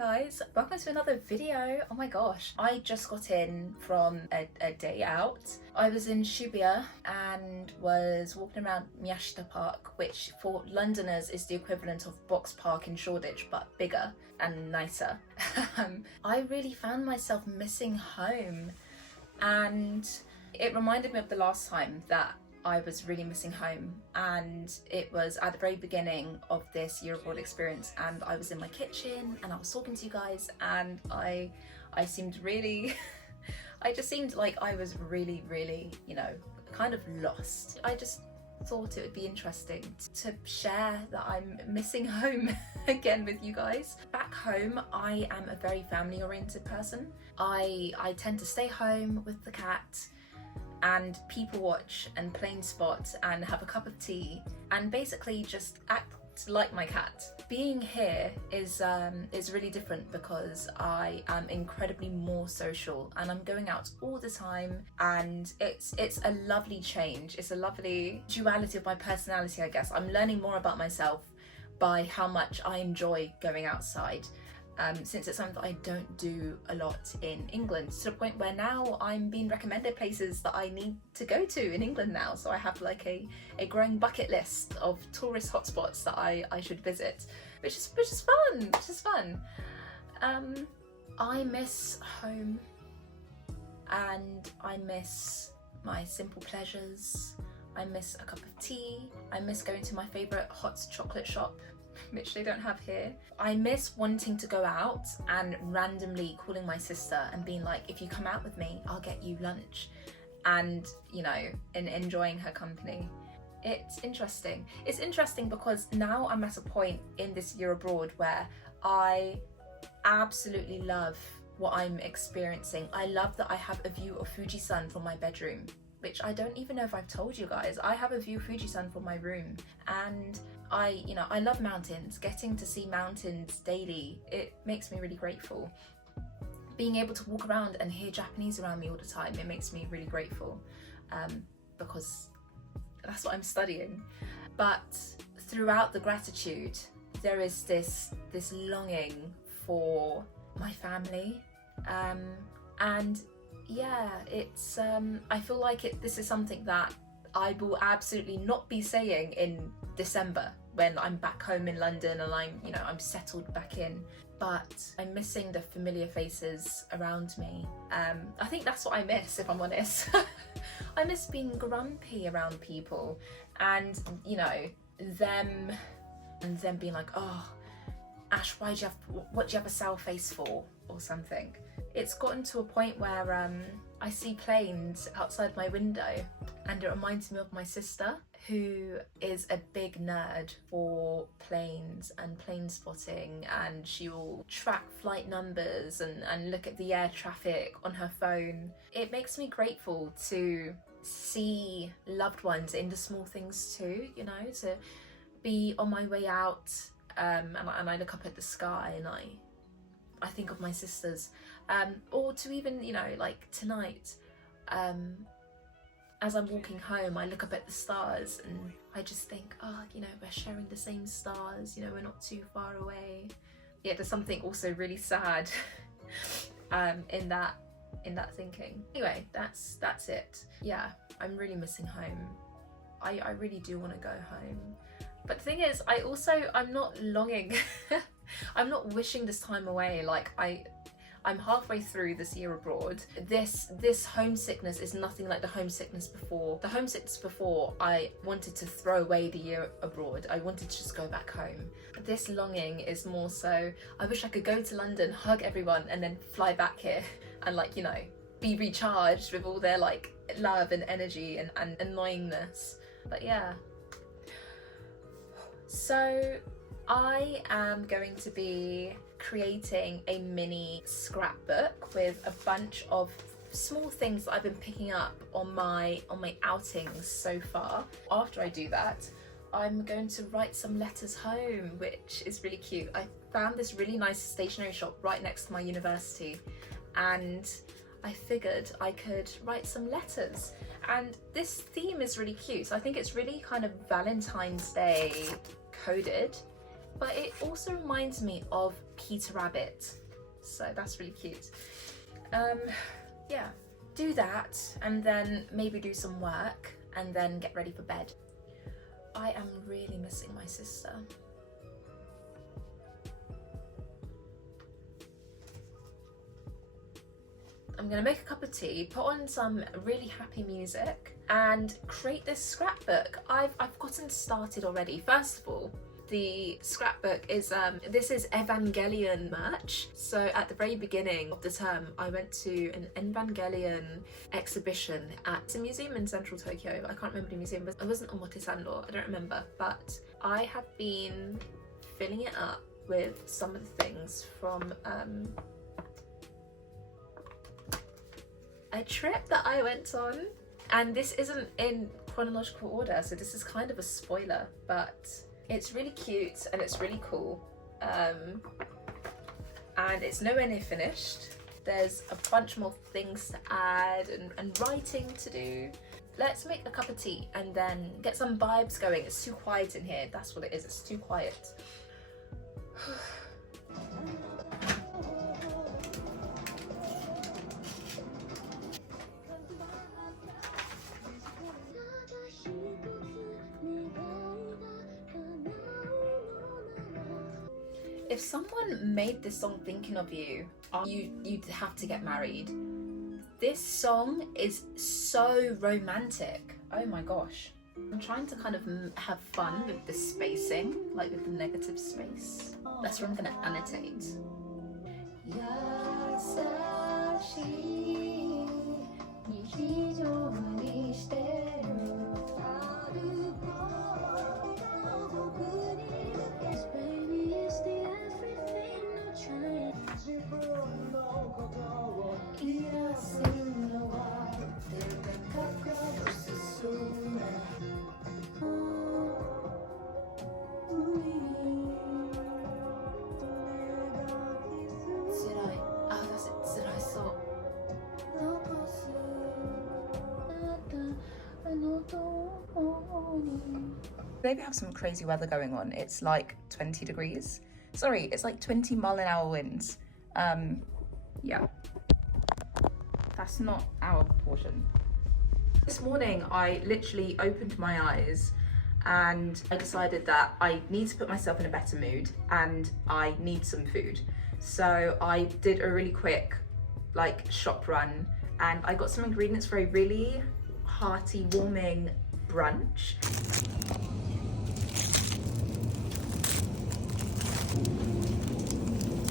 guys, welcome to another video. Oh my gosh, I just got in from a day out. I was in Shibuya and was walking around Miyashita Park, which for Londoners is the equivalent of Box Park in Shoreditch, but bigger and nicer. I really found myself missing home, and it reminded me of the last time that I was really missing home, and it was at the very beginning of this year abroad experience, and I was in my kitchen and I was talking to you guys, and I seemed really I just seemed like I was really, you know, kind of lost. I just thought it would be interesting to share that I'm missing home again with you guys. Back home, I am a very family oriented person. I tend to stay home with the cat and people watch and plane spot and have a cup of tea and basically just act like my cat. Being here is really different because I am incredibly more social and I'm going out all the time, and it's a lovely change. It's a lovely duality of my personality, I guess. I'm learning more about myself by how much I enjoy going outside. Since it's something that I don't do a lot in England, to the point where now I'm being recommended places that I need to go to in England now. So I have like a growing bucket list of tourist hotspots that I should visit, which is fun. I miss home, and I miss my simple pleasures. I miss a cup of tea. I miss going to my favourite hot chocolate shop, which they don't have here. I miss wanting to go out and randomly calling my sister and being like, if you come out with me, I'll get you lunch, and you know, and enjoying her company. It's interesting. It's interesting because now I'm at a point in this year abroad where I absolutely love what I'm experiencing. I love that I have a view of Fuji-san from my bedroom, which I don't even know if I've told you guys. I have a view of Fuji-san from my room, and I love mountains. Getting to see mountains daily, it makes me really grateful. Being able to walk around and hear Japanese around me all the time, it makes me really grateful, because that's what I'm studying. But throughout the gratitude, there is this longing for my family, and yeah, it's I feel like this is something that I will absolutely not be saying in December when I'm back home in London and I'm settled back in. But I'm missing the familiar faces around me. I think that's what I miss, if I'm honest. I miss being grumpy around people, and you know, them being like, oh, Ash, what do you have a sour face for, or something. It's gotten to a point where I see planes outside my window, and it reminds me of my sister, who is a big nerd for planes and plane spotting, and she will track flight numbers and look at the air traffic on her phone. It makes me grateful to see loved ones in the small things too, you know, to be on my way out, and I look up at the sky and I think of my sisters, or to even, you know, like tonight, as I'm walking home, I look up at the stars and I just think, oh, you know, we're sharing the same stars, you know, we're not too far away. Yeah, there's something also really sad in that thinking. Anyway, that's it. Yeah, I'm really missing home. I really do want to go home. But the thing is, I'm not longing. I'm not wishing this time away. Like I'm halfway through this year abroad. This homesickness is nothing like the homesickness before. The homesickness before, I wanted to throw away the year abroad. I wanted to just go back home. This longing is more so, I wish I could go to London, hug everyone, and then fly back here and, like, you know, be recharged with all their like love and energy and annoyingness. But yeah. So I am going to be creating a mini scrapbook with a bunch of small things that I've been picking up on my outings so far. After I do that, I'm going to write some letters home, which is really cute. I found this really nice stationery shop right next to my university, and I figured I could write some letters. And this theme is really cute. So I think it's really kind of Valentine's Day coded. but it also reminds me of Peter Rabbit, so that's really cute. Yeah, do that and then maybe do some work and then get ready for bed. I am really missing my sister. I'm gonna make a cup of tea, put on some really happy music and create this scrapbook. I've gotten started already. First of all, the scrapbook is, this is Evangelion merch. So at the very beginning of the term, I went to an Evangelion exhibition at a museum in central Tokyo. I can't remember the museum, but it wasn't Omotesando, I don't remember. But I have been filling it up with some of the things from a trip that I went on. And this isn't in chronological order, so this is kind of a spoiler, but it's really cute and it's really cool. And it's nowhere near finished. There's a bunch more things to add and writing to do. Let's make a cup of tea and then get some vibes going. It's too quiet in here, that's what it is, it's too quiet. If someone made this song thinking of you, you'd have to get married. This song is so romantic. Oh my gosh. I'm trying to kind of have fun with the spacing, like with the negative space. That's what I'm gonna annotate. Today we have some crazy weather going on. It's like 20 degrees. Sorry, it's like 20 mile-an-hour winds. Yeah, that's not our portion. This morning I literally opened my eyes and I decided that I need to put myself in a better mood and I need some food. So I did a really quick like shop run and I got some ingredients for a really hearty, warming brunch.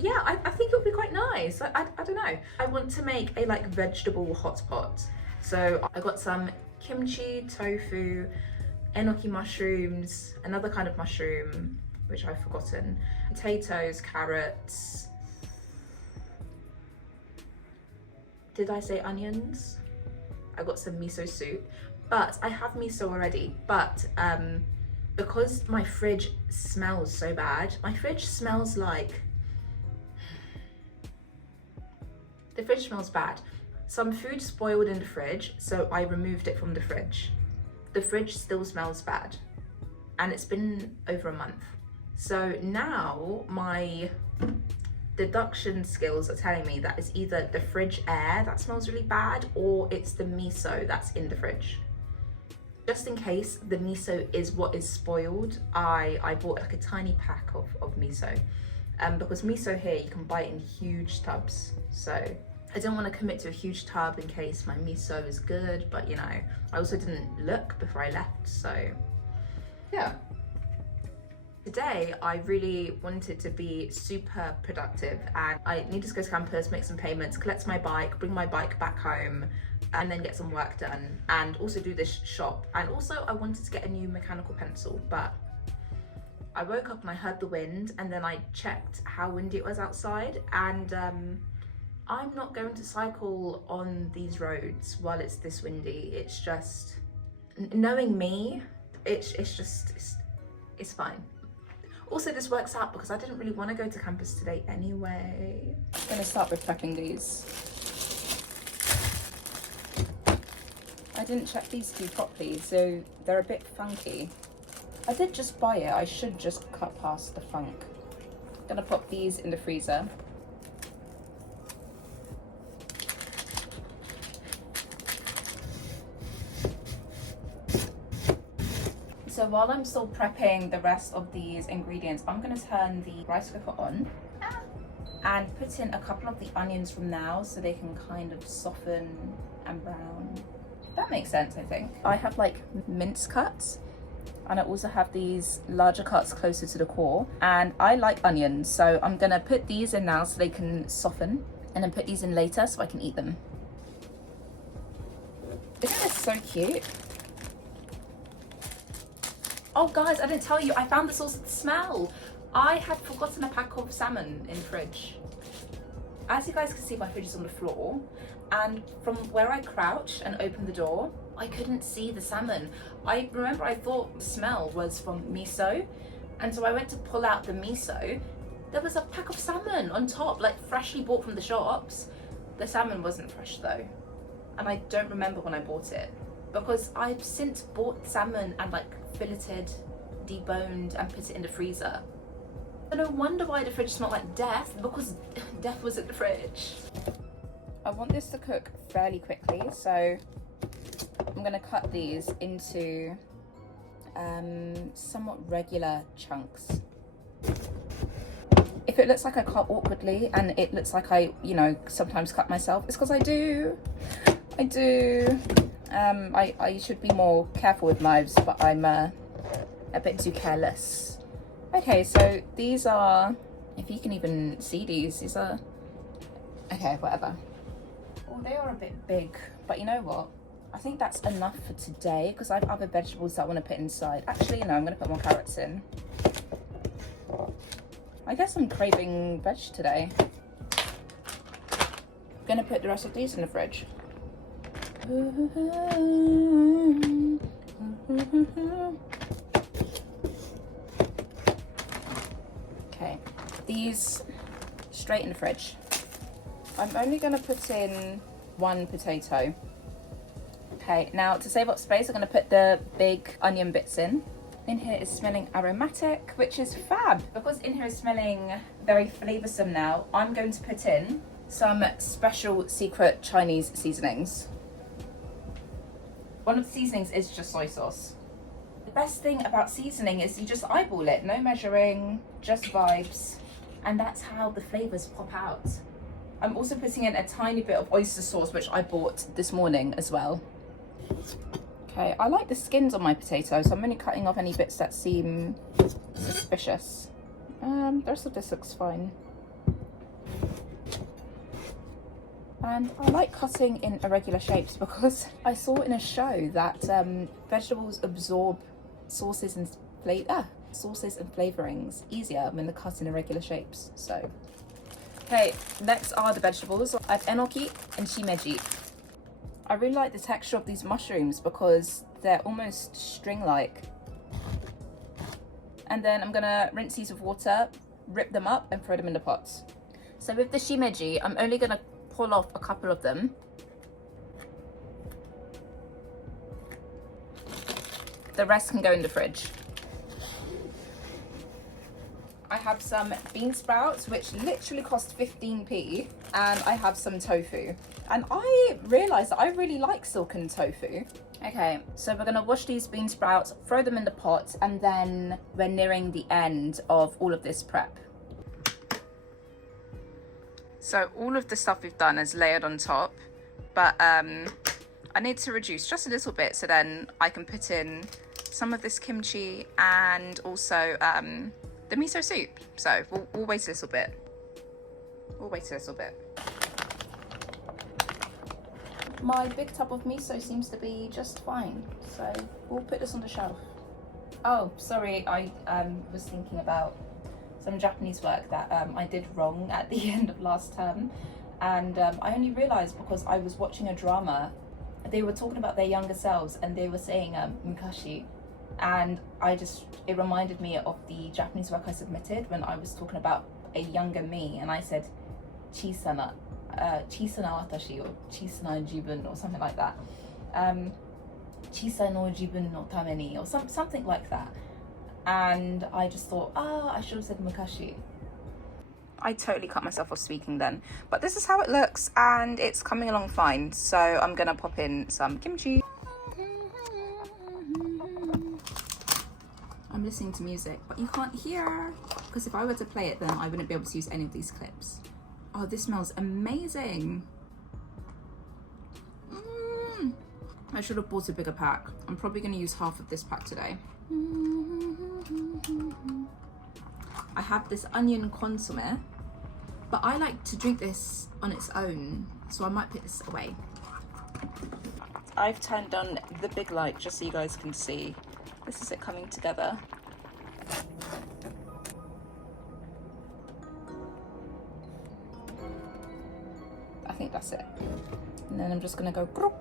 Yeah, I think it would be quite nice. I don't know. I want to make a like vegetable hot pot. So I got some kimchi, tofu, enoki mushrooms, another kind of mushroom, which I've forgotten, potatoes, carrots. Did I say onions? I got some miso soup, but I have miso already. But because my fridge smells so bad, my fridge smells like, the fridge smells bad. Some food spoiled in the fridge, so I removed it from the fridge. The fridge still smells bad, and it's been over a month. So now my deduction skills are telling me that it's either the fridge air that smells really bad or it's the miso that's in the fridge. Just in case the miso is what is spoiled, I bought like a tiny pack of miso. Because miso here, you can buy it in huge tubs. So I don't want to commit to a huge tub in case my miso is good, but you know, I also didn't look before I left, so yeah. Today, I really wanted to be super productive and I needed to go to campus, make some payments, collect my bike, bring my bike back home, and then get some work done and also do this shop. And also I wanted to get a new mechanical pencil, but I woke up and I heard the wind and then I checked how windy it was outside, and I'm not going to cycle on these roads while it's this windy. It's just, knowing me, it's fine. Also, this works out because I didn't really want to go to campus today anyway. I'm gonna start with prepping these. I didn't check these two properly, so they're a bit funky. I did just buy it. I should just cut past the funk. Gonna pop these in the freezer. So while I'm still prepping the rest of these ingredients, I'm gonna turn the rice cooker on and put in a couple of the onions from now so they can kind of soften and brown. That makes sense, I think. I have like mince cuts, and I also have these larger cuts closer to the core, and I like onions, so I'm gonna put these in now so they can soften, and then put these in later so I can eat them. Isn't this so cute? Oh guys, I didn't tell you, I found the source of the smell. I had forgotten a pack of salmon in the fridge. As you guys can see, my fridge is on the floor, and from where I crouched and opened the door, I couldn't see the salmon. I remember I thought the smell was from miso, and so I went to pull out the miso. There was a pack of salmon on top, like freshly bought from the shops. The salmon wasn't fresh though, and I don't remember when I bought it, because I've since bought salmon and like filleted, deboned, and put it in the freezer. So no wonder why the fridge smelled like death, because death was in the fridge. I want this to cook fairly quickly, so I'm gonna cut these into somewhat regular chunks. If it looks like I cut awkwardly and it looks like I, you know, sometimes cut myself, it's because I do. I should be more careful with knives, but I'm a bit too careless. Okay, so these are, if you can even see these are, okay, whatever. Oh, they are a bit big, but you know what? I think that's enough for today, because I have other vegetables that I want to put inside. Actually, no, I'm going to put more carrots in. I guess I'm craving veg today. I'm going to put the rest of these in the fridge. Okay, these straight in the fridge. I'm only going to put in one potato. Okay, now to save up space, I'm going to put the big onion bits in. In here is smelling aromatic, which is fab. Because in here is smelling very flavoursome now, I'm going to put in some special secret Chinese seasonings. One of the seasonings is just soy sauce. The best thing about seasoning is you just eyeball it, no measuring, just vibes, and that's how the flavours pop out. I'm also putting in a tiny bit of oyster sauce, which I bought this morning as well. Okay, I like the skins on my potatoes, so I'm only cutting off any bits that seem suspicious. The rest of this looks fine. And I like cutting in irregular shapes because I saw in a show that vegetables absorb sauces and flavourings easier when they're cut in irregular shapes. So, okay, next are the vegetables. I have enoki and shimeji. I really like the texture of these mushrooms because they're almost string-like. And then I'm gonna rinse these with water, rip them up, and throw them in the pot. So with the shimeji, I'm only gonna pull off a couple of them. The rest can go in the fridge. I have some bean sprouts, which literally cost 15p, and I have some tofu. And I realised that I really like silken tofu. Okay, so we're gonna wash these bean sprouts, throw them in the pot, and then we're nearing the end of all of this prep. So all of the stuff we've done is layered on top, but I need to reduce just a little bit so then I can put in some of this kimchi and also the miso soup. So we'll wait a little bit. My big tub of miso seems to be just fine, so we'll put this on the shelf. Oh, sorry, I was thinking about some Japanese work that I did wrong at the end of last term, and I only realised because I was watching a drama. They were talking about their younger selves and they were saying mukashi, and it reminded me of the Japanese work I submitted when I was talking about a younger me, and I said chisana watashi or chisana jibun or something like that. Chisai no jibun no tameni or something like that. and I just thought, oh, I should have said mukashi. I totally cut myself off speaking then, but this is how it looks and it's coming along fine. So I'm gonna pop in some kimchi. I'm listening to music, but you can't hear, because if I were to play it then I wouldn't be able to use any of these clips. Oh, this smells amazing. I should have bought a bigger pack. I'm probably gonna use half of this pack today. I have this onion consomme, but I like to drink this on its own, so I might put this away. I've turned on the big light just so you guys can see. This is it coming together. I think that's it. And then I'm just gonna go crook.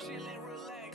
Chill and relax.